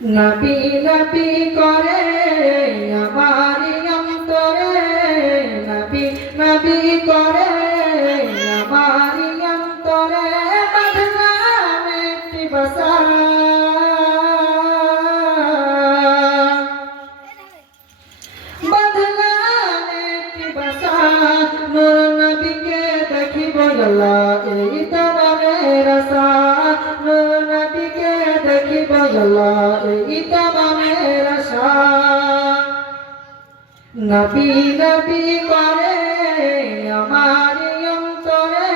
নবী নবী করে আমার অন্তরে, নবী নবী করে আমার অন্তরে, বাঁধলাম একটি বাসা, বাঁধলাম একটি বাসা, নূর নবীকে দেখিব আল্লাহ এই তো মনের আশা, নূর নবীকে দেখিব আল্লাহ এই তো মনের আশা। নবী নবী করে আমার অন্তরে,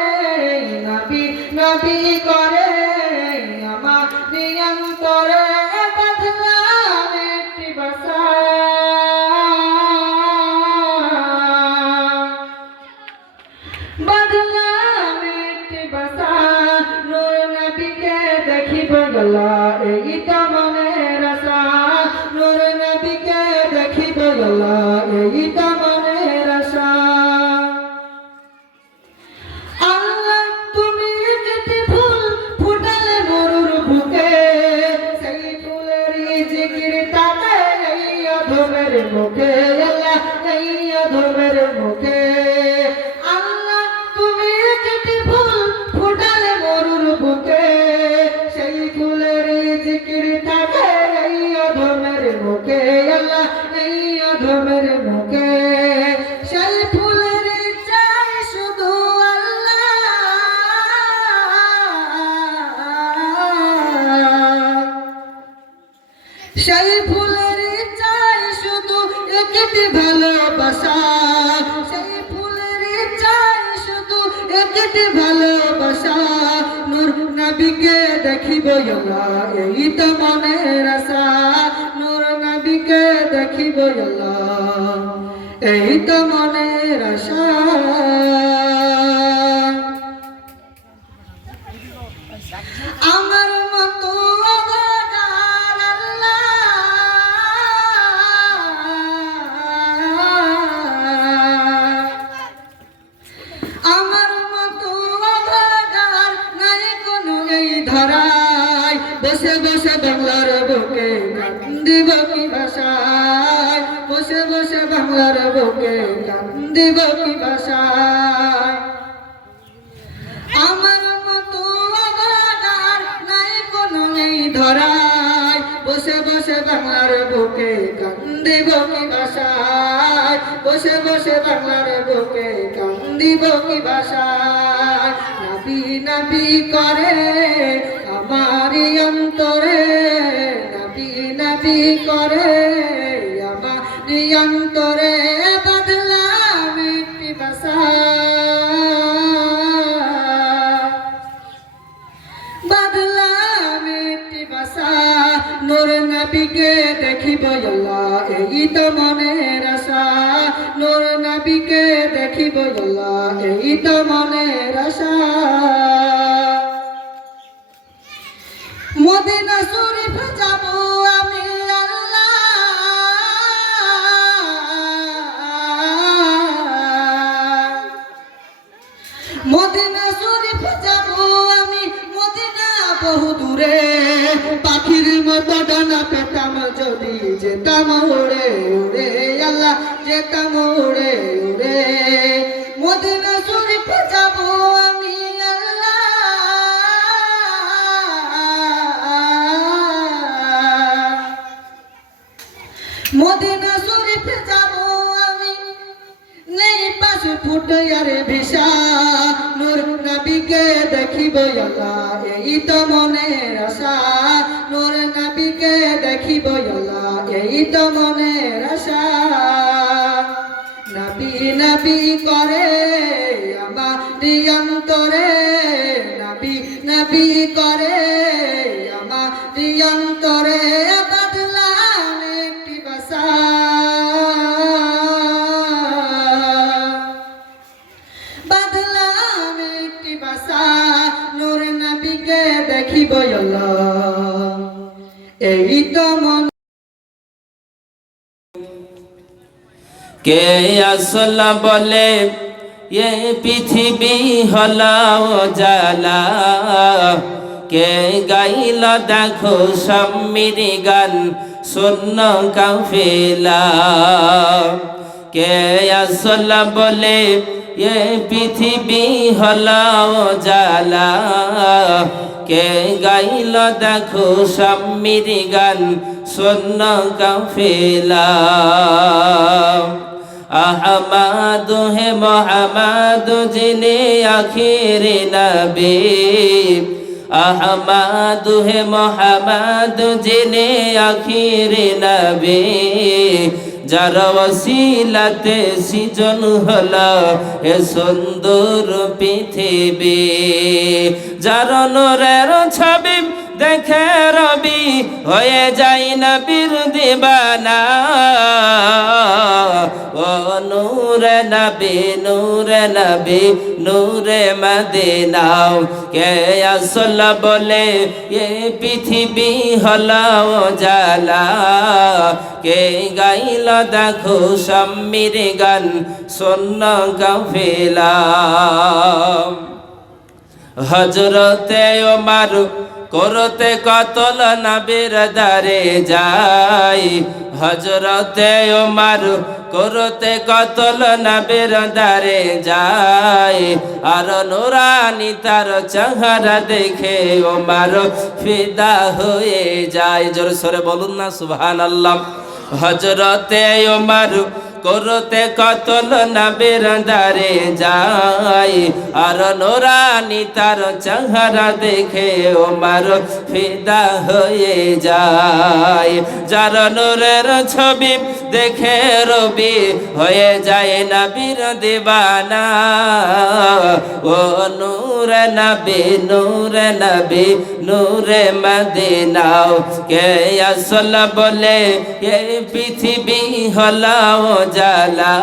নবী নবী করে আমার অন্তরে, বাঁধলাম একটি বাসা, বাঁধলাম একটি বাসা, নূর নবীকে দেখিব আল্লাহ এই তো মনের আশা, নূর নবীকে দেখিব আল্লাহ এই তো মনের আশা। আল্লাহ তুমি একটি ফুল ফুটালে মরুর বুকে, সেই ফুলেরই জিকির তাকে এই অধমের মুখে, আল্লাহ এই অধমের মুখে। আল্লাহ তুমি একটি ফুল ফুটালে মরুর বুকে, সেই ফুলেরই জিকির তাকে এই অধমের মুখে, আল্লাহ এই অধমের মুখে। সেই ফুলের চাই শুধু আল্লাহ, সেই ফুলের চাই শুধু একটি ভালোবাসা, সেই ফুলের চাই শুধু একটি ভালোবাসা, নূর নবীকে দেখিব আল্লাহ এই তো মনের আশা, নূর নবীকে দেখিব আল্লাহ এই তো মনের আশা। আমার মতো অভাগার আল্লাহ, আমার মতো অভাগার নাই কোনো এই ধরায়, বসে বসে বাংলার বুকে কান্দিব কি ভাষায়, বসে বসে বাংলার বুকে কান্দিব কি ভাষায়। আমার মতো অভাগার নাই কোনো এই ধরায়, বসে বসে বাংলার বুকে কান্দিব কি ভাষায়, বসে বসে বাংলার বুকে কান্দিব কি ভাষায়। নবী নবী করে আমার অন্তরে, নবী নবী করে আমার অন্তরে, বাঁধলাম একটি বাসা, বাঁধলাম একটি বাসা, নূর নবীকে দেখিব আল্লাহ এই তো মনের আশা, নূর নবীকে দেখিব আল্লাহ এই তো মনের আশা। মদিনা শরীফ যাব আমি আল্লাহ, মদিনা শরীফ যাব আমি, মদিনা বহু দূরে, পাখির মতো ডানা পেতাম যদি যেতাম উড়ে উড়ে, আল্লাহ যেতাম উড়ে উড়ে। মদিনা শরীফ যাব আমি আল্লাহ, মদিনা শরীফ যাব আমি, নেই পাশে ফুটে আরে ভিসা, নূর নবীকে দেখিব আল্লাহ এই তো মনের আশা, নূর নবীকে দেখিব আল্লাহ এই তো মনের আশা। নবী নবী করে আমার অন্তরে, নবী নবী করে আমার অন্তরে, বাঁধলাম একটি বাসা, বাঁধলাম একটি বাসা, নূর নবীকে দেখিব আল্লাহ এই তো মন। কে আসল বলে এ পৃথিবী হলো জালা, কে গাইল দেখো সম্মির গান শূন্য কাফেলা কে আসল বলে এ পৃথিবী হলো জালা কে গাইল দেখো সম্মির গান শূন্য কাফেলা আহমদ হে মোহাম্মদ জিনে আখির নবী আহমদ হে মোহাম্মদ জিনে আখির নবী যার ওসিলাতে সৃজন হলো এ সুন্দর পৃথিবী যার নূরের ছবি দেখে রবি হয়ে যাই নবীর দিবানা ও নূরে নবী নূরে নবী নূরে মদিনা কে আসল বলে এ পৃথিবী হলো জালা কে গাইল দেখো সম্মির গান শূন্য কাফেলা হযরতে ওমর করতে কতল নবীর দারে যাই হযরতে ওমর করতে কতল নবীর দারে যাই আর নুরানি তার চেহারা দেখে ওমর ফিদা হয়ে যায় জোর সরে বলুন না সুবহানাল্লাহ হযরতে ওমর করতে কতল নবীর দারে যাই আর নুরানি তার চেহারা দেখে ওমর ফিদা হয়ে যায় যার নূরের ছবি দেখে রবি হয়ে যায় নবীর দিবানা ও নূরে নবী নূরে নবী নূরে মদিনা কে আসল বলে এই পৃথিবী হলো জালা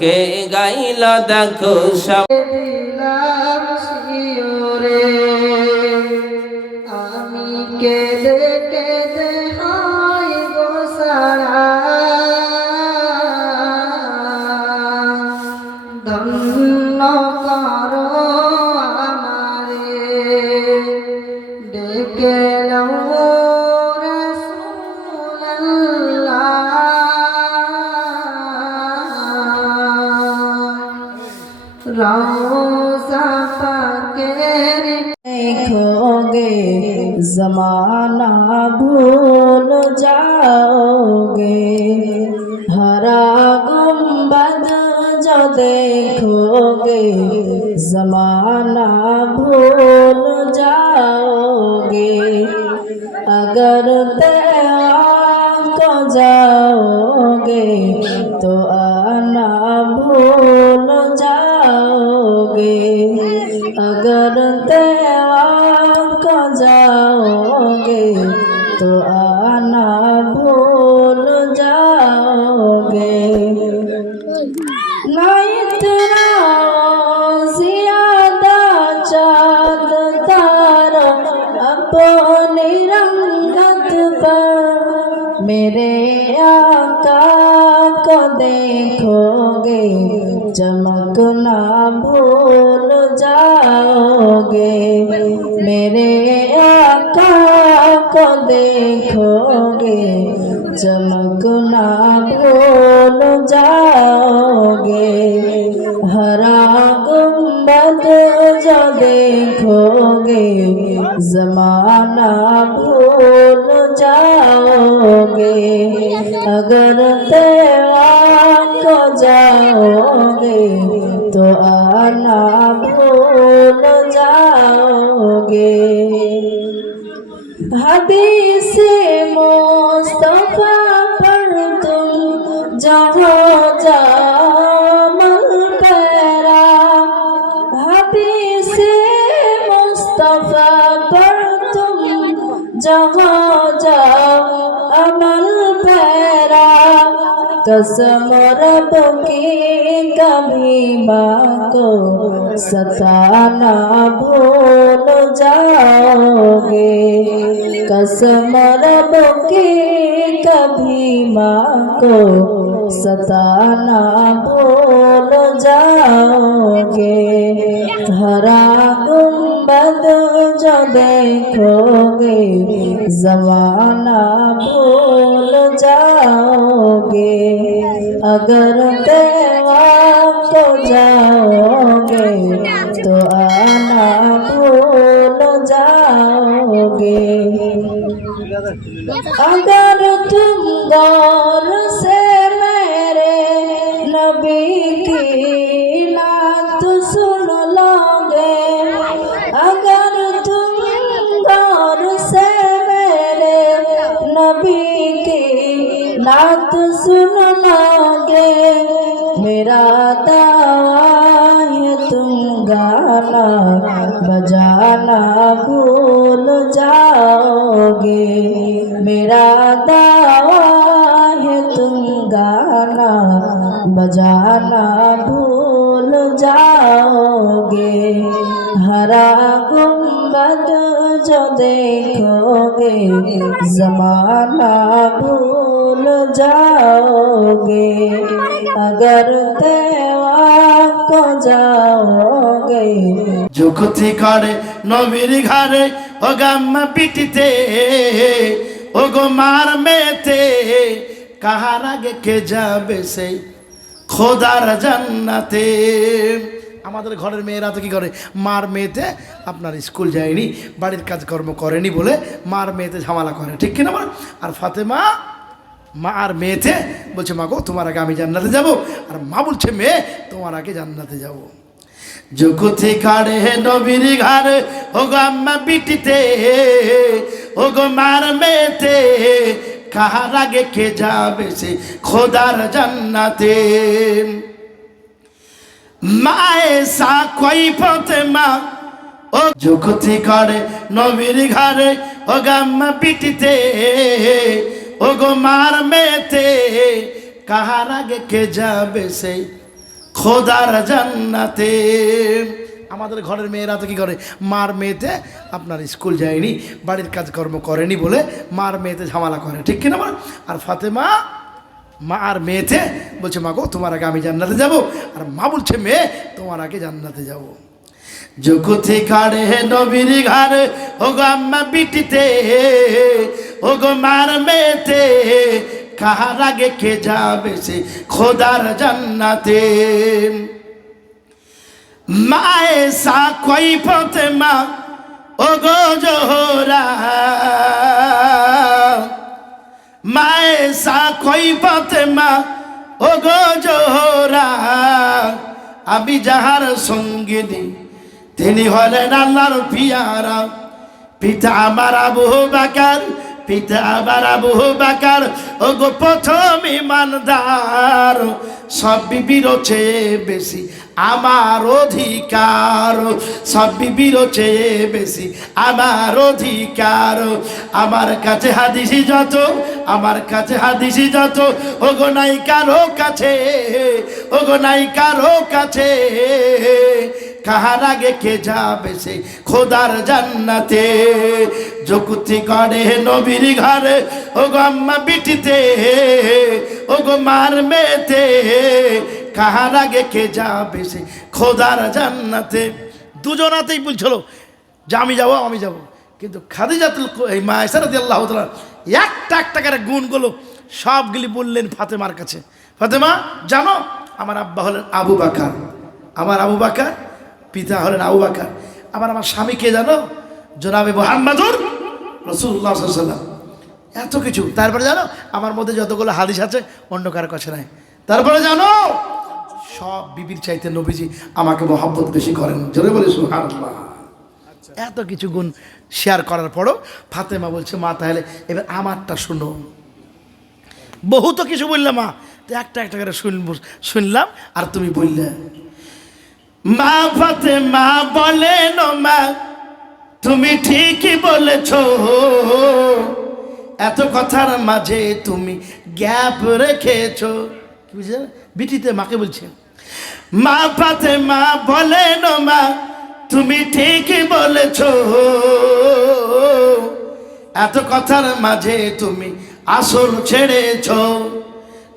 কে গাইল দেখো দিলাম শিওরে আমি কেঁদে কেঁদে হাই গো সারা ধন্য করো আমারে ডেকে নাও रोज़ा पाकेर देखोगे ज़माना भूल जाओगे हरा गुंबद जो देखोगे ज़माना भूल जाओगे अगर तेरा को जाओगे तो आना भूल जाओगे अगर तेरा को जाओगे तो आना भूल जाओगे ना इतना ज़्यादा चाँद तारा अपनी रंगत पर मेरे आका को देखोगे चमकना भूल जाओगे मेरे आका को देखोगे चमकना भूल जाओगे हरा गुंबद जो देखोगे ज़माना भूल जाओगे अगर तेरा को जाओगे तो आना भूल जाओगे हदीस मुस्तफा पर तुम जहाँ जामल पैरा हदीस मुस्तफा पर तुम जहाँ जाओ अमल पैरा कसम रब की कभी माँ को सताना भूल जाओगे कसम रब की कभी माँ को सताना भूल जाओगे हरा गुम गुंबद जो देखोगे जमाना भूल जाओगे अगर तेवा को जाओगे तो आना भूल जाओगे अगर तुम गौर से मेरे नबी की नात सुन लोगे अगर तुम गौर से मेरे नबी की नात सुन लोगे मेरा दावा है तुम गाना बजाना भूल जाओगे मेरा दावा है तुम गाना बजाना भूल जाओगे हरा गुंबद जो देखोगे जमाना भूल जाओगे अगर तेवा को जाओगे যুগতি করে নবীর ঘরে ও গাম্মা পিটিতে ও গো মার মেতে কাহার আগে কে যাবে সেই খোদার জান্নাতে আমাদের ঘরের মেয়েরা তো কি করে মার মেয়েতে আপনার স্কুল যায়নি বাড়ির কাজকর্ম করেনি বলে মার মেয়েতে ঝামেলা করে ঠিক কিনা বল আর ফাতেমা মা আর মেয়েতে বলছে মা গো তোমার আগে আমি জান্নাতে যাব আর মা বলছে মেয়ে তোমার আগে জান্নাতে যাব যুগতি কাড়ে নবীর ঘরে ও গো আম্মা বিটিতে ও গো মার মেয়েতে কাহার আগে কে যাবে সে খোদার জান্নাতে মায়ে সা কই ফাতেমা ও যুগতি কাড়ে নবীর ঘরে ও গো আম্মা বিটিতে ও গো মার মেয়েতে কাহার আগে কে যাবে সে খোদার জান্নাতে আমাদের ঘরের মেয়েরা তো কি করে মার মেয়েতে আপনার স্কুল যায়নি বাড়ির কাজকর্ম করেনি বলে মার মেয়েতে ঝামেলা করে ঠিক কিনা বল আর ফাতেমা মা আর মেয়েতে বলছে মা গো তোমার আগে আমি জান্নাতে যাব আর মা বলছে মেয়ে তোমার আগে জান্নাতে যাব যুগতি কাড়ে নবীর ঘরে ও গো আম্মা বিটিতে ও গো মার মেয়েতে কাহার আগে কে যাবে সে খোদার জান্নাতে মায়ে সা কই ফাতেমা ও গো জোহরা মায়ে সা কই ফাতেমা ও গো জোহরা আমি যাহার সঙ্গিনী তিনি হলেন আল্লাহর পিয়ারা পিতা আমার আবু বকর পিতা আমার আবু বকর ও গো প্রথম ইমানদার সব বিবির চেয়ে বেশি আমার অধিকার সব বিবির চেয়ে বেশি আমার অধিকার আমার কাছে হাদিসি যত আমার কাছে হাদিসি যত ও গো নাই কারো কাছে ও গো নাই কারো কাছে কাহার আগে কে যাবে সে খোদার জান্নাতে যুগতি করে নবীর ঘরে ও গো আম্মা বিটিতে ও গো মার মেয়েতে কাহার আগে কে যাবে সে খোদার জান্নাতে দুজনাতেই বলছিল যে আমি যাবো আমি যাব কিন্তু খাদিজাতুল এই মা আয়েশা রাদিয়াল্লাহু তাআলা একটা একটা করে গুণগুলো সবগুলি বললেন ফাতেমার কাছে ফাতেমা জানো আমার আব্বা হলেন আবু বকর আমার আবু বকর পিতা হলেন আবু বকর আমার স্বামী কে জানো জনাবে মুহাম্মদুর রাসূলুল্লাহ সাল্লাল্লাহু আলাইহি ওয়াসাল্লাম এত কিছু তারপরে জানো আমার মধ্যে যতগুলো হাদিস আছে অন্য কারো কাছে নাই তারপরে জানো সব বিবির চাইতে নবীজি আমাকে মহব্বত বেশি করেন জোরে বলে সুবহানাল্লাহ এত কিছু গুণ শেয়ার করার পরও ফাতেমা বলছে মা তাহলে এবার আমারটা শুনো বহু তো কিছু বললে মা তো একটা একটা করে শুনলাম আর তুমি বললে মা ফাতেমা বলেন মা তুমি ঠিকই বলেছ এত কথার মাঝে তুমি গ্যাপ রেখেছ কি বুঝলে বিটিতে মাকে বলছে মা ফাতেমা বলেন মা তুমি ঠিকই বলেছ এত কথার মাঝে তুমি আসল ছেড়েছ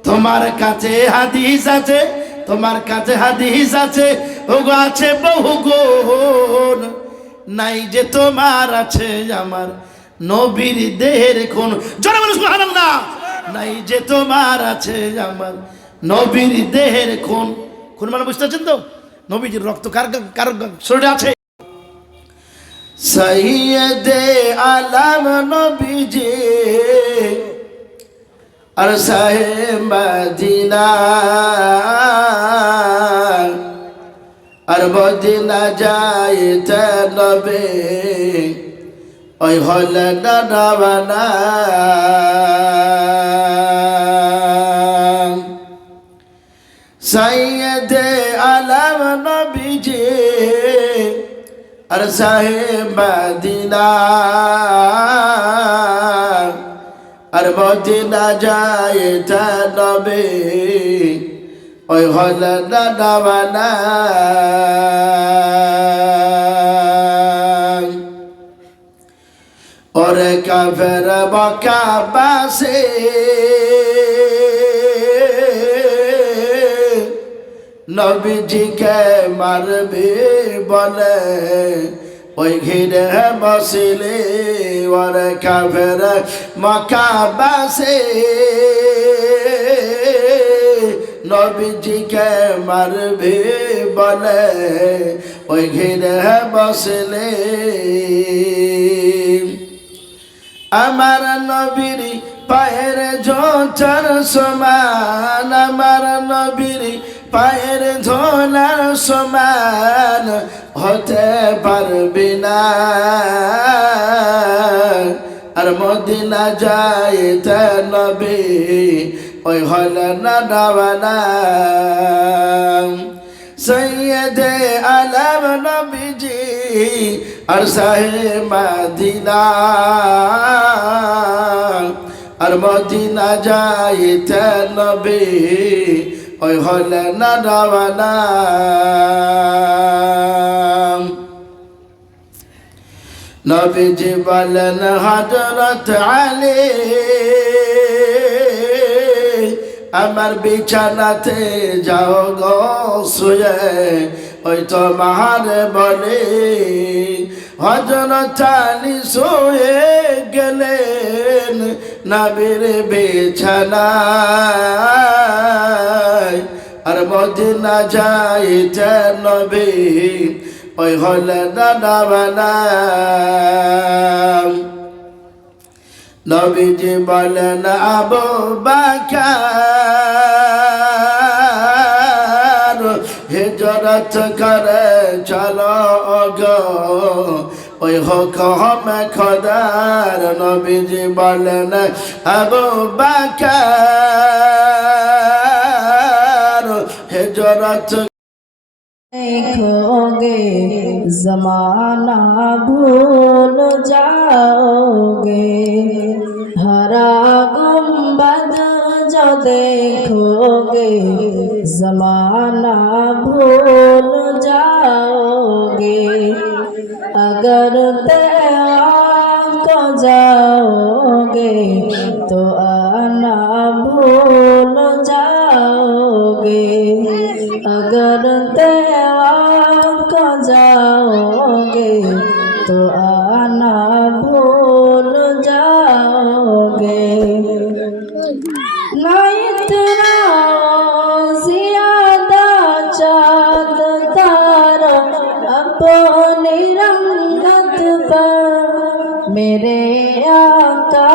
তোমার কাছে হাদিস আছে তোমার কাছে হাদিস আছে ওগো আছে বহু গুণ নাই যে তোমার আছে আমার নবীর দেহের খুন। জোরে বলো সুবহানাল্লাহ। নাই যে তোমার আছে আমার নবীর দেহের খুন। খুন মানে বুঝতে পারছেন তো? নবীজির রক্ত কার কার শরীরে আছে। সৈয়দে আলম নবীজি আর সাহেব মদিনা আর মদিনা যাইতে নবে ওই হলে দাদাবানা সৈয়দে আলম নবীজি আর সাহেব মদিনা আর মদিনা যাইতে নবে ওই হলে দাদাবানা ওরে কাফের মক্কাবাসী নবীজিকে মারবে বলে ওই ঘিরে বসিলে ওরে কাফের মক্কাবাসী নবীজিকে মারবে বলে ওই ঘিরে বসলে আমার নবীর পায়ের জোচার সমান আমার নবীর পায়ের ধোলার সমান হতে পারবি না আর মদিনা যাইতে নবী ওই হলে না দাওয়ানা সৈয়দে আলম নবীজি আর সাহেব মদিনা আর মদিনা যাইতে নবী ওই হলে না দাওয়ানা নবীজি বলেন হযরত আলী আমার বিছানাতে যাও গো শুয়ে ওই তোমার বলে হযরত আলী শুয়ে গেলেন নবীর বিছানায় আর মদিনা যাইতে নবী ওই হলে দাদাবানা নবীজি বলেন আবু বকর হিজরত করে চলো গো ওই হুকুম খোদার নবীজি বলেন আবু বকর হিজরত देखोगे जमाना भूल जाओगे हरा गुंबद जो देखोगे जमाना भूल जाओगे अगर तैयार को जाओगे तो आना भूल जाओगे अगर तैयार को जाओगे तो आना भूल जाओगे ना इतना ज्यादा चाँद तारा अपनी रंगत पर मेरे आका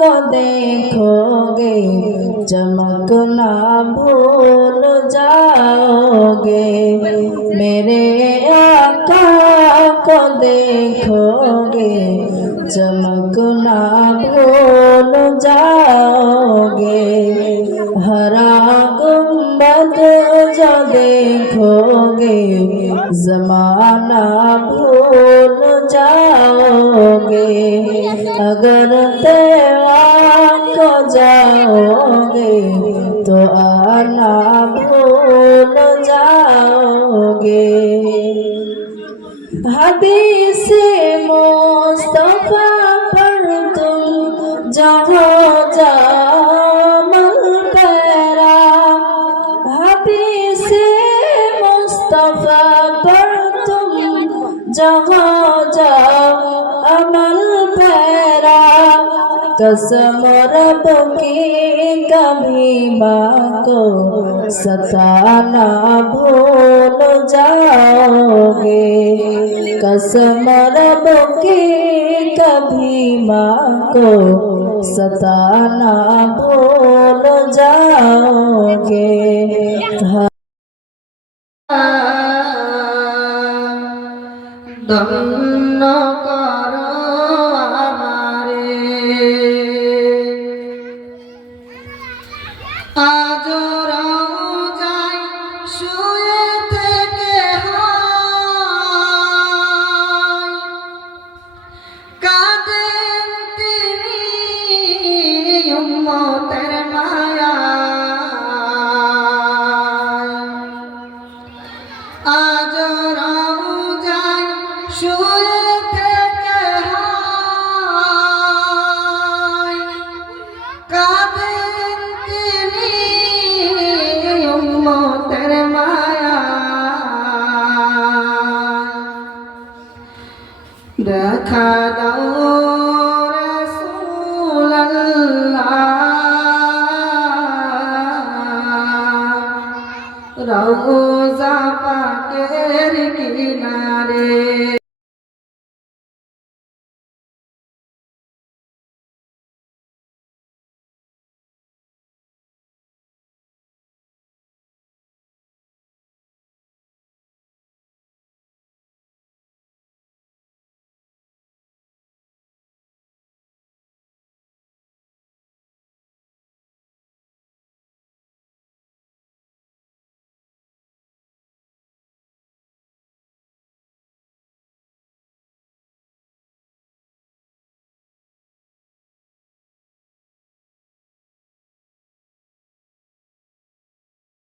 को देखोगे चमकना भूल जाओगे मेरे आका को देखोगे चमकना भूल जाओगे हरा गुंबद जो देखोगे जमाना भूल जाओगे अगर तैयार को जाओगे तो आना भूल जाओगे हदीस मुस्तफा पर तुम जहाँ जामल पैरा हदीस मुस्तफा पर तुम जहाँ कसम रब की कभी माँ को सताना भूल जाओगे कसम रब की कभी माँ को सताना भूल जाओगे ধন্য